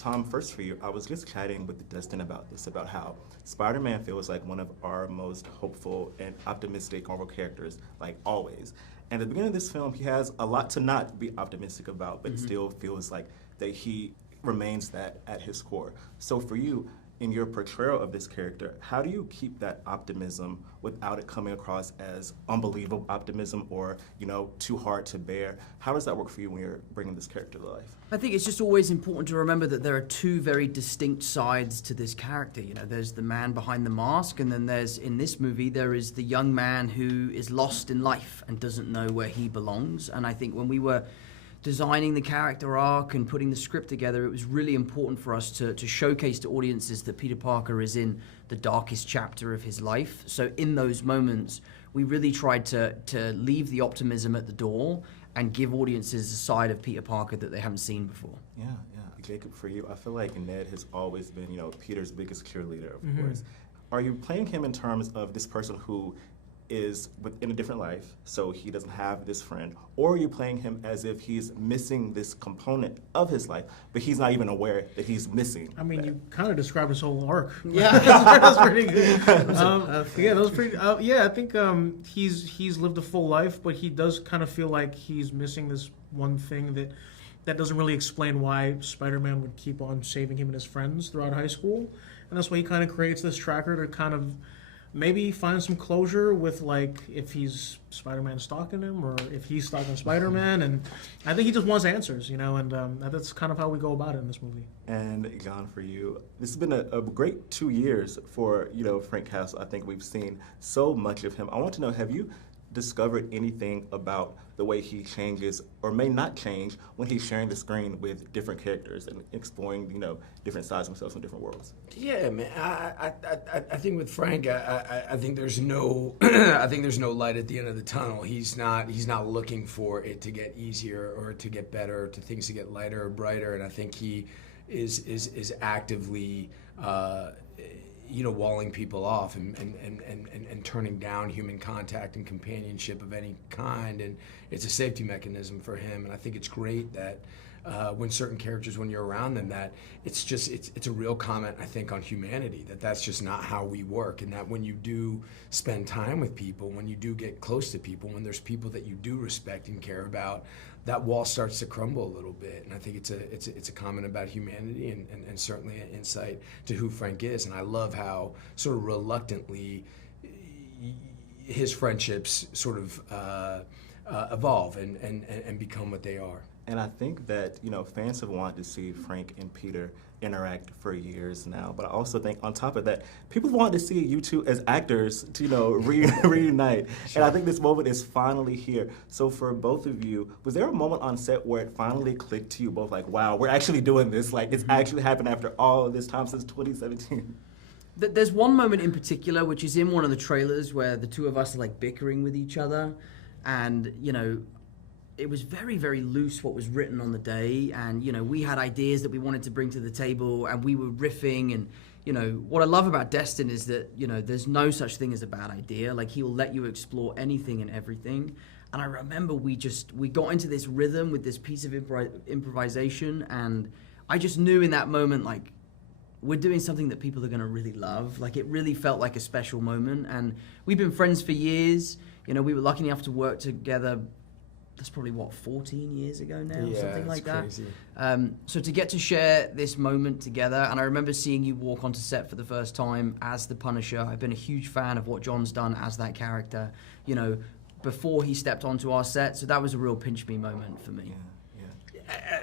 Tom, first for you, I was just chatting with Destin about this, about how Spider-Man feels like one of our most hopeful and optimistic Marvel characters, like always. And at the beginning of this film, he has a lot to not be optimistic about, but still feels like that he remains that at his core. So for you, in your portrayal of this character, how do you keep that optimism without it coming across as unbelievable optimism or, too hard to bear? How does that work for you when you're bringing this character to life? I think it's just always important to remember that there are two very distinct sides to this character. There's the man behind the mask, and then in this movie, there is the young man who is lost in life and doesn't know where he belongs. And I think when we were designing the character arc and putting the script together, it was really important for us to showcase to audiences that Peter Parker is in the darkest chapter of his life. So in those moments, we really tried to leave the optimism at the door and give audiences a side of Peter Parker that they haven't seen before. Yeah. Jacob, for you, I feel like Ned has always been, Peter's biggest cheerleader, of course. Are you playing him in terms of this person who is within a different life, so he doesn't have this friend, or are you playing him as if he's missing this component of his life, but he's not even aware that he's missing? I mean, that? you kind of described his whole arc. Yeah, that's pretty good. Yeah, that was pretty. I think he's lived a full life, but he does kind of feel like he's missing this one thing that doesn't really explain why Spider-Man would keep on saving him and his friends throughout high school, and that's why he kind of creates this tracker to kind of maybe find some closure with, like, if he's Spider-Man stalking him or if he's stalking Spider-Man. And I think he just wants answers, and that's kind of how we go about it in this movie. And Jon, for you, this has been a great 2 years for, Frank Castle. I think we've seen so much of him. I want to know, have you discovered anything about the way he changes or may not change when he's sharing the screen with different characters and exploring, different sides of himself in different worlds? Yeah, man. I think with Frank, I think there's no I think there's no light at the end of the tunnel. He's not looking for it to get easier or to get better, to things to get lighter or brighter. And I think he is actively walling people off and turning down human contact and companionship of any kind, and it's a safety mechanism for him. And I think it's great that when certain characters, when you're around them, that it's a real comment, I think, on humanity, that's just not how we work, and that when you do spend time with people, when you do get close to people, when there's people that you do respect and care about, that wall starts to crumble a little bit. And I think it's a comment about humanity and certainly an insight to who Frank is. And I love how sort of reluctantly his friendships sort of evolve and become what they are. And I think that, fans have wanted to see Frank and Peter interact for years now. But I also think, on top of that, people wanted to see you two as actors to, reunite. Sure. And I think this moment is finally here. So for both of you, was there a moment on set where it finally clicked to you both, like, wow, we're actually doing this? Like, it's actually happened after all of this time since 2017? There's one moment in particular, which is in one of the trailers, where the two of us are, like, bickering with each other. And, it was very, very loose what was written on the day, and we had ideas that we wanted to bring to the table, and we were riffing. And what I love about Destin is that there's no such thing as a bad idea. Like, he will let you explore anything and everything. And I remember we got into this rhythm with this piece of improvisation, and I just knew in that moment, like, we're doing something that people are going to really love. Like, it really felt like a special moment, and we've been friends for years. We were lucky enough to work together. That's probably, 14 years ago now, something like that. Crazy. So to get to share this moment together, and I remember seeing you walk onto set for the first time as the Punisher. I've been a huge fan of what Jon's done as that character, before he stepped onto our set. So that was a real pinch me moment for me. Yeah.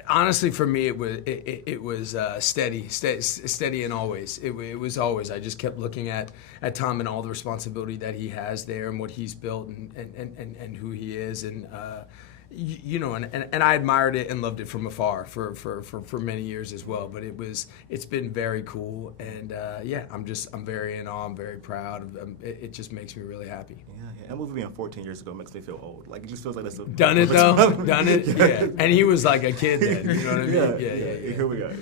Honestly, for me, it was steady and always. It was always. I just kept looking at Tom and all the responsibility that he has there and what he's built and who he is, and and I admired it and loved it from afar for many years as well. But it's been very cool, and I'm very in awe. I'm very proud. It just makes me really happy. Yeah. That movie being 14 years ago makes me feel old. Like, it just feels like that's done it though. Done it. Yeah. And he was like a kid then. You know what I mean? Yeah. Here we are.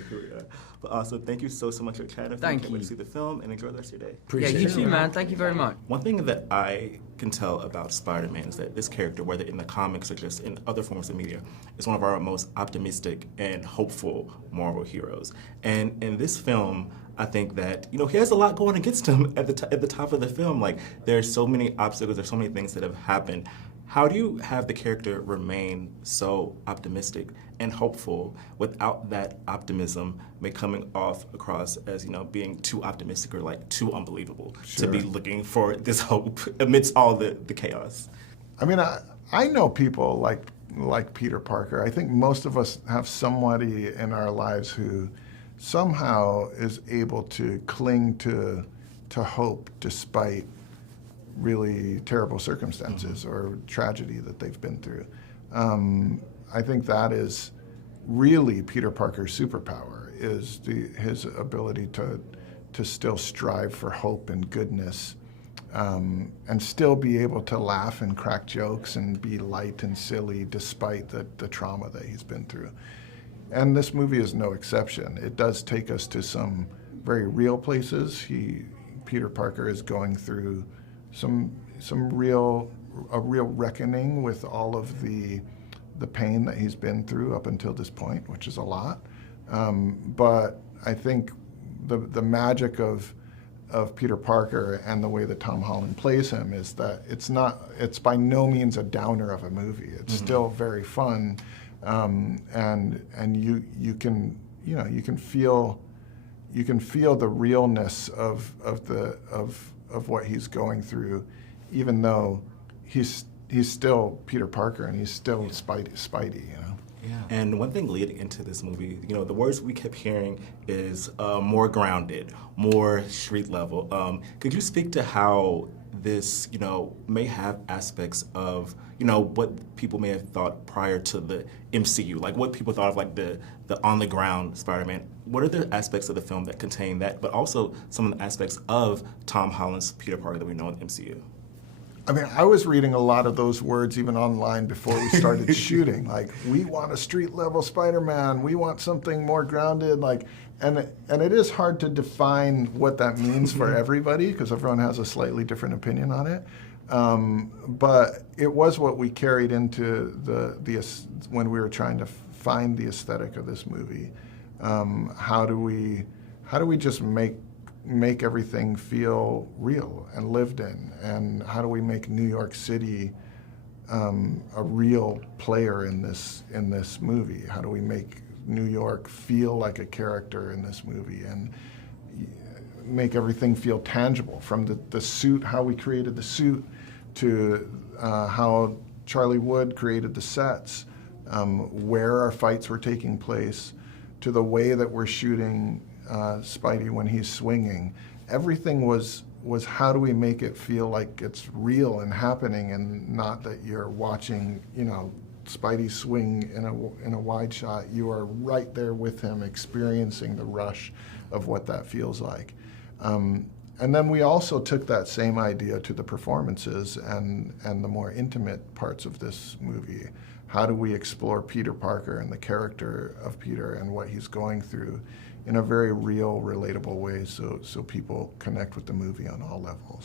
But also, thank you so much for chatting. Thank you. Can't wait to see the film and enjoy the rest of your day. Appreciate it. You too, man. Thank you very much. One thing that I can tell about Spider-Man is that this character, whether in the comics or just in other forms of media, is one of our most optimistic and hopeful Marvel heroes. And in this film, I think that, you know, he has a lot going against him at the top of the film. Like, there's so many obstacles, there's so many things that have happened. How do you have the character remain so optimistic and hopeful without that optimism coming off across as, you know, being too optimistic or like too unbelievable to be looking for this hope amidst all the chaos? I mean, I know people like Peter Parker. I think most of us have somebody in our lives who somehow is able to cling to hope despite really terrible circumstances or tragedy that they've been through. I think that is really Peter Parker's superpower, is his ability to still strive for hope and goodness, and still be able to laugh and crack jokes and be light and silly despite the trauma that he's been through. And this movie is no exception. It does take us to some very real places. Peter Parker is going through a real reckoning with all of the pain that he's been through up until this point, which is a lot. But I think the magic of Peter Parker and the way that Tom Holland plays him is that it's by no means a downer of a movie. It's still very fun, and you can feel the realness of what he's going through, even though he's still Peter Parker and he's still Spidey, you know. Yeah. And one thing leading into this movie, you know, the words we kept hearing is more grounded, more street level. Could you speak to how this, you know, may have aspects of, you know, what people may have thought prior to the MCU, like what people thought of like the on the ground Spider-Man? What are the aspects of the film that contain that, but also some of the aspects of Tom Holland's Peter Parker that we know in the MCU? I mean, I was reading a lot of those words even online before we started shooting. Like, we want a street level Spider-Man. We want something more grounded. Like, and it is hard to define what that means for everybody because everyone has a slightly different opinion on it. But it was what we carried into when we were trying to find the aesthetic of this movie. How do we just make everything feel real and lived in, and how do we make New York City a real player in this movie? How do we make New York feel like a character in this movie and make everything feel tangible, from the suit, how we created the suit, to how Charlie Wood created the sets, where our fights were taking place, to the way that we're shooting Spidey when he's swinging. Everything was how do we make it feel like it's real and happening, and not that you're watching, you know, Spidey swing in a wide shot. You are right there with him, experiencing the rush of what that feels like. And then we also took that same idea to the performances and the more intimate parts of this movie. How do we explore Peter Parker and the character of Peter and what he's going through in a very real, relatable way, so people connect with the movie on all levels?